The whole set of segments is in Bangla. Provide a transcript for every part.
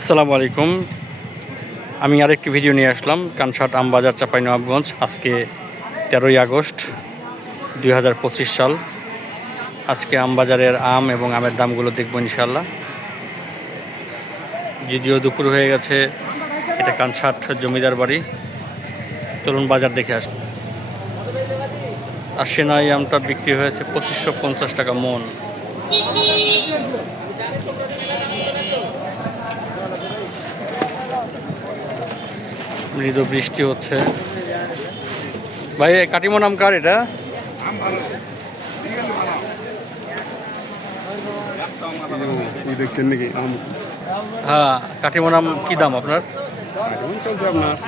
আসসালামু আলাইকুম। আমি আরেকটি ভিডিও নিয়ে আসলাম কানসাট আমবাজার চাঁপাইনবাবগঞ্জ। আজকে 13ই আগস্ট 2025 সাল। আজকে আমবাজারের আম এবং আমের দামগুলো দেখবো ইনশাল্লাহ। যদিও দুপুর হয়ে গেছে, এটা কানসাট জমিদার বাড়ি। চলুন বাজার দেখে আসি। আশ্বিনা এই আমটা বিক্রি হয়েছে 2550 টাকা মন। মৃদু বৃষ্টি হচ্ছে। ভাই কাটিমন আম কার এটা? দেখছেন নাকি? হ্যাঁ, কাটিমন আম কি দাম আপনার?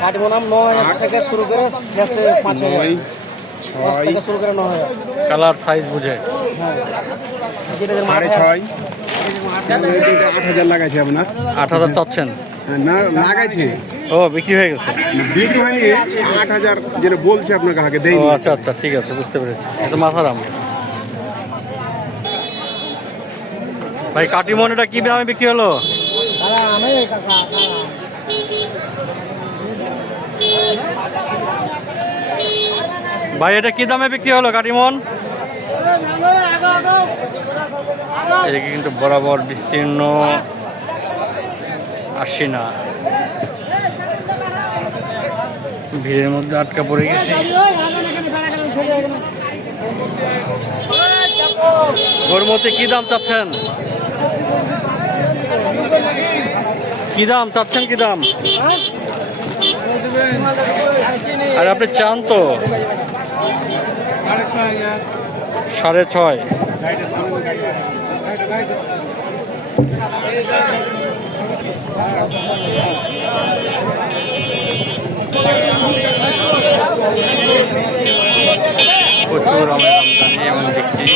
কাটিমন আম 9,000 থেকে শুরু করে শেষে 5,000 থেকে শুরু করে 9,000। কালার সাইজ বুঝে? হ্যাঁ, 6.5 8,000 লাগাইছে আপনার। 8,000 চাচ্ছেন? না লাগাইছে, ও বিক্রি হয়ে গেছে। বিক্রি হয়নি। 8,000 যেটা বলছে আপনার কাকে দেয়। ও আচ্ছা আচ্ছা, ঠিক আছে, বুঝতে পেরেছি। এটা মাথার আম। ভাই কাটিমন এটা কি দামে বিক্রি হলো? ভাই এটা কি দামে বিক্রি হলো কাটিমন? এদিকে কিন্তু বরাবর বিস্তীর্ণ আশ্বিনা। ভিড়ের মধ্যে আটকা পড়ে গেছি। গরমতে কি দাম চাচ্ছেন? কি দাম চাচ্ছেন? কি দাম? আর আপনি চান তো 6.5। প্রচুর আমের আমদানি এবং বিক্রি।